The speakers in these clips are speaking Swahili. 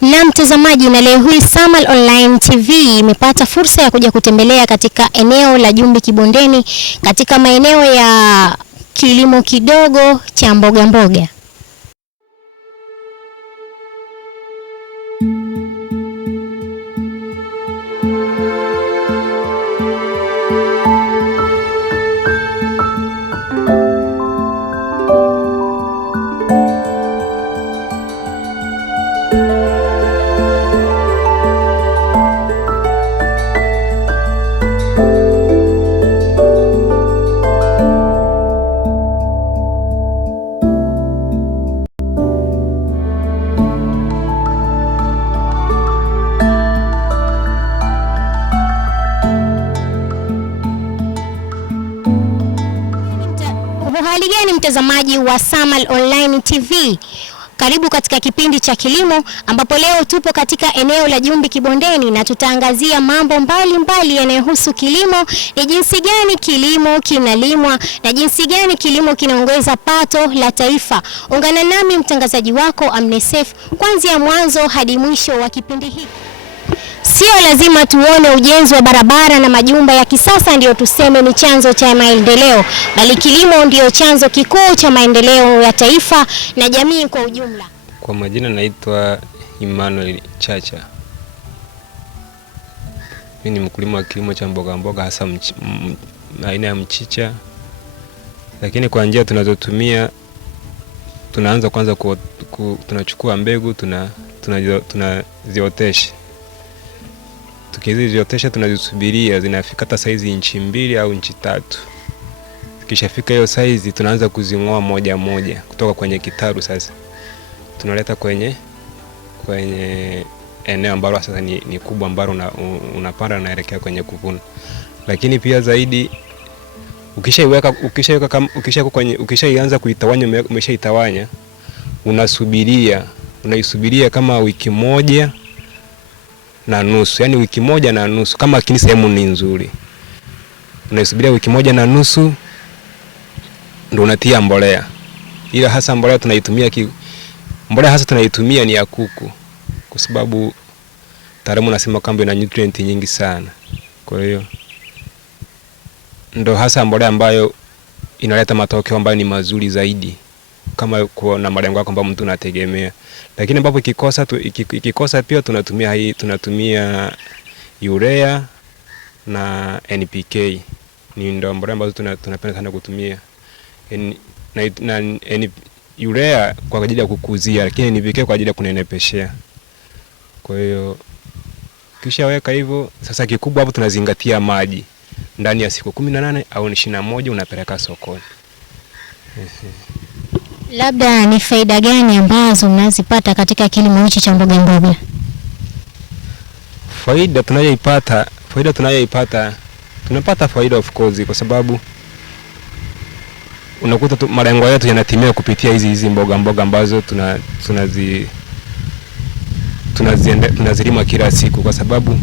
Na mtazamaji, na leo hii Samal Online TV imepata fursa ya kuja kutembelea katika eneo la Jumbi Kibondeni katika maeneo ya kilimo kidogo cha mboga mboga. Hali gani mtazamaji wa Samal Online TV? Karibu katika kipindi cha kilimo ambapo leo tupo katika eneo la Jumbi Kibondeni na tutaangazia mambo mbalimbali yanayohusu kilimo, ni jinsi gani kilimo kinalimwa na jinsi gani kilimo kinaongeza pato la taifa. Ungana nami mtangazaji wako Amnesef kuanzia mwanzo hadi mwisho wa kipindi hiki. Sio lazima tuone ujenzi wa barabara na majumba ya kisasa ndio tuseme ni chanzo cha maendeleo, bali kilimo ndio chanzo kikuu cha maendeleo ya taifa na jamii kwa ujumla. Kwa majina naitwa Emmanuel Chacha. Mimi ni mkulima wa kilimo cha mboga mboga, hasa aina ya mchicha. Lakini kwa njia tunazotumia, tunaanza kwanza tunachukua mbegu, tunaziotesha. Tukiziotesha tunazisubiria zinafika hata saizi inchi 2 au inchi 3. Kishafika hiyo saizi tunaanza kuzing'oa moja moja kutoka kwenye kitaru. Sasa tunaleta kwenye eneo ambalo sasa ni kubwa ambalo unapanda na unaelekea kwenye kuvuna. Lakini pia zaidi ukishaianza kuitawanya, umeshaitawanya, unaisubiria kama wiki 1 na nusu, yani wiki 1 na nusu kama kini sehemu ni nzuri. Unaisubiria wiki 1 na nusu ndio unatia mbolea. Ila hasa mbolea tunaitumia ni ya kuku, kwa sababu taalamu nasema kwamba ina nutrient nyingi sana. Kwa hiyo ndio hasa mbolea ambayo inaleta matokeo ambayo ni mazuri zaidi, kama kuna malengo yako kwamba mtu anategemea. Lakini ambapo ikikosa pia tunatumia urea na NPK. Ni ndio mbolea ambazo tunapenda sana kutumia. Urea kwa ajili ya kukuzia, lakini NPK kwa ajili ya kunenepeshea. Kwa hiyo kisha weka hivyo, sasa kikubwa hapo tunazingatia maji. Ndani ya siku 18 au 21 unapeleka sokoni. Labda ni faida gani ambazo mnazipata katika kilimo hichi cha mboga mboga? Faida tunayoipata tunapata faida of course, kwa sababu unakuta malengo yetu yanatimia kupitia hizi mboga mboga ambazo tunazilima kila siku, kwa sababu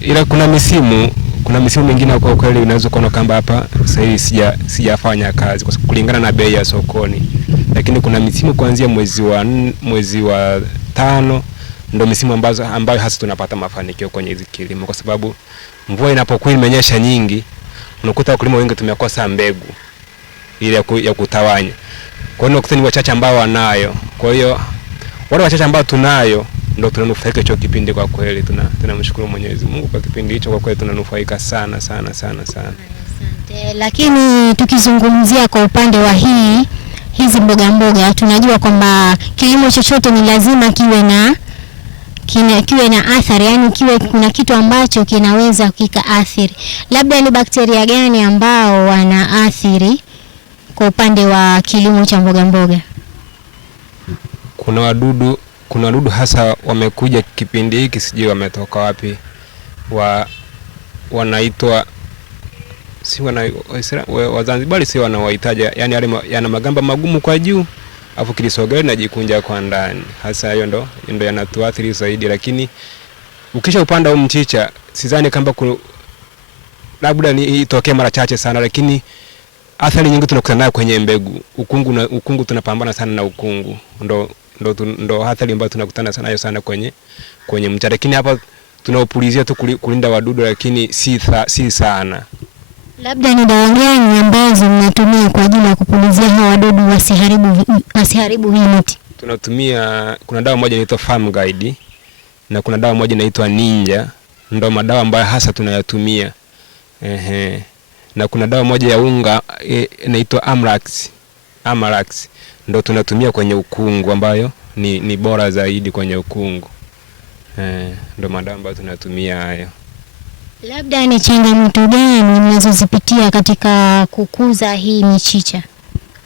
ila kuna misimu mingine kwa kweli unaweza kuona kama hapa sasa hivi sijafanya kazi kwa sababu kulingana na bei ya sokoni. Lakini kuna misimu kuanzia mwezi wa 5 ndio misimu ambayo hasa tunapata mafanikio kwenye hizi kilimo, kwa sababu mvua inapokuwa imenyesha nyingi unakuta wakulima wengi tumekosa mbegu ile ya kutawanya. Kwa hiyo unakuta ni wachache ambao wanayo. Kwa hiyo wale wachache ambao tunayo ndio tunanufaika hicho kipindi. Kwa kweli tunamshukuru Mwenyezi Mungu kwa kipindi hicho, kwa kweli tunanufaika sana. Asante. Lakini tukizungumzia kwa upande wa hizi mboga mboga, tunajua kwamba kilimo chochote ni lazima kiwe na athari, yani kuna kitu ambacho kinaweza kikaathiri. Labda ni bakteria gani ambao wanaathiri kwa upande wa kilimo cha mboga mboga? Kuna wadudu hasa wamekuja kipindi hiki, sijui wametoka wapi, wanaitwa Wazanzibari si wanawaitaja, yani yana magamba magumu kwa juu afu kilisogea na jikunja kwa ndani. Hasa hiyo ndo yanatuathiri zaidi. Lakini ukisha upanda huu mchicha, sidhani kama labda ni itokee mara chache sana, lakini athari nyingi tunakutana nayo kwenye mbegu. Ukungu tunapambana sana na ukungu. Ndo ndo hatari ambayo tunakutana nayo sana kwenye mchele. Lakini hapa tunaopulizia tu kulinda wadudu, lakini si sana. Labda ni dawa gani ambazo mnatumia kwa ajili ya kupulizia hawa wadudu wasiharibu hii miti? Tunatumia, kuna dawa moja inaitwa Farm Guide na kuna dawa moja inaitwa Ninja, ndo madawa ambayo hasa tunayatumia. Na kuna dawa moja ya unga inaitwa Amarax, ndo tunatumia kwenye ukungu, ambayo ni bora zaidi kwenye ukungu. Ndo madawa ambayo tunatumia hayo. Labda ni changamoto gani mnazozipitia katika kukuza hii michicha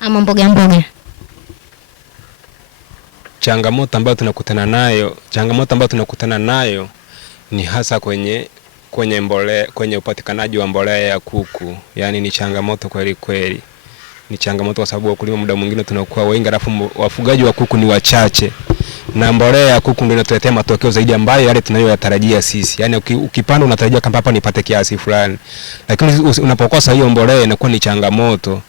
ama mboga? Changamoto ambayo tunakutana nayo ni hasa kwenye mbolea, kwenye upatikanaji wa mbolea ya kuku. Yaani ni changamoto kweli. Ni changamoto kwa sababu wakulima muda mwingine tunakuwa wengi, alafu wafugaji wa kuku ni wachache. Na mbolea ya kuku ndio inatuletea matokeo zaidi ambayo yale tunayoyatarajia sisi. Yaani ukipanda unatarajia kama hapa nipate kiasi fulani. Lakini unapokosa hiyo mbolea inakuwa ni changamoto.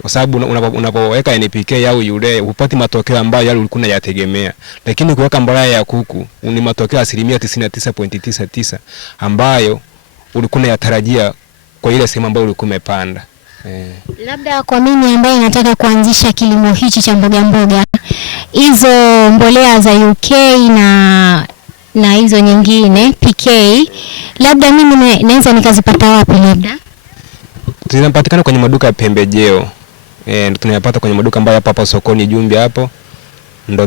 Kwa sababu unapoweka NPK au urea hupati matokeo ambayo yale ulikuwa unayategemea. Lakini ukiweka mbolea ya kuku ni matokeo 99.99 ambayo ulikuwa unayatarajia kwa ile sehemu ambayo ulikuwa umepanda. Labda kwa mimi ambaye nataka kuanzisha kilimo hichi cha mboga, hizo mbolea za UK na hizo nyingine PK, labda mimi naweza nikazipata wapi? Labda zinapatikana kwenye maduka ya pembejeo. Tunayapata kwenye maduka ambayo hapa sokoni Jumbi hapo. Ndo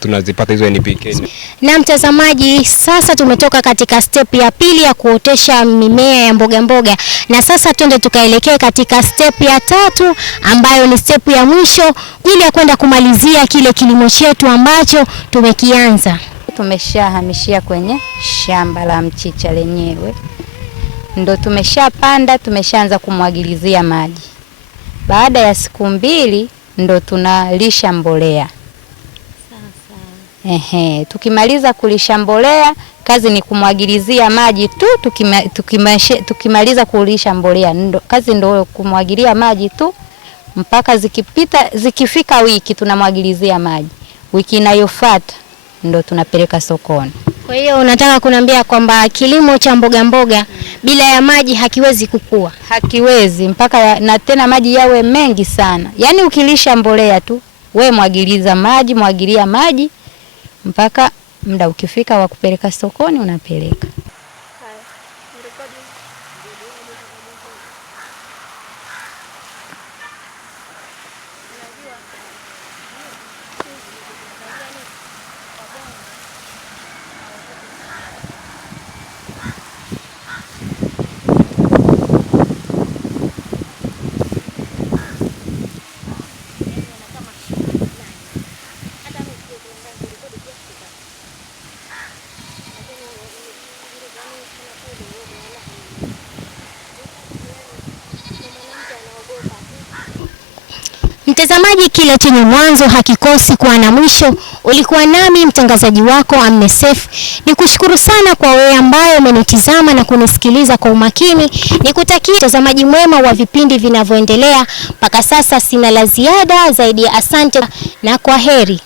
tunazipata hizo NPK. Na mtazamaji, sasa tumetoka katika step ya pili ya kuotesha mimea ya mboga, na sasa twende tukaelekea katika step ya tatu ambayo ni step ya mwisho ili ya kwenda kumalizia kile kilimo chetu ambacho tumekianza. Tumeshahamishia kwenye shamba la mchicha lenyewe. Ndo tumeshapanda, tumeshaanza kumwagilizia maji. Baada ya siku 2 ndo tunalisha mbolea. Tukimaliza kulisha mbolea, kazi ni kumwagilizia maji tu. Tukimaliza kulisha mbolea, kazi ndo kumwagilia maji tu mpaka zikifika wiki tunamwagilizia maji. Wiki inayofuata ndo tunapeleka sokoni. Kwa hiyo unataka kuniambia kwamba kilimo cha mboga bila ya maji hakiwezi kukua? Hakiwezi, mpaka na tena maji yawe mengi sana. Yaani ukilisha mbolea tu, we mwagilia maji mpaka muda ukifika wa kupeleka sokoni unapeleka. Mtazamaji, kile chenye mwanzo hakikosi kuwa na mwisho. Ulikuwa nami mtangazaji wako Amnesef. Nikushukuru sana kwa wewe ambaye umenitizama na kunisikiliza kwa umakini. Nikutakia mtazamaji mwema wa vipindi vinavyoendelea. Mpaka sasa sina la ziada zaidi ya asante na kwaheri.